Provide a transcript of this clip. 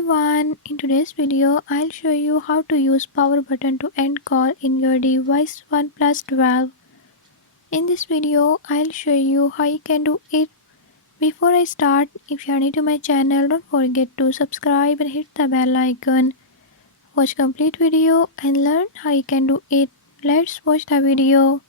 everyone, in today's video I'll show you how to use power button to end call in your device OnePlus 12. In this video I'll show you how you can do it. Before I start, if you are new to my channel, don't forget to subscribe and hit the bell icon. Watch complete video and learn how you can do it. Let's watch the video.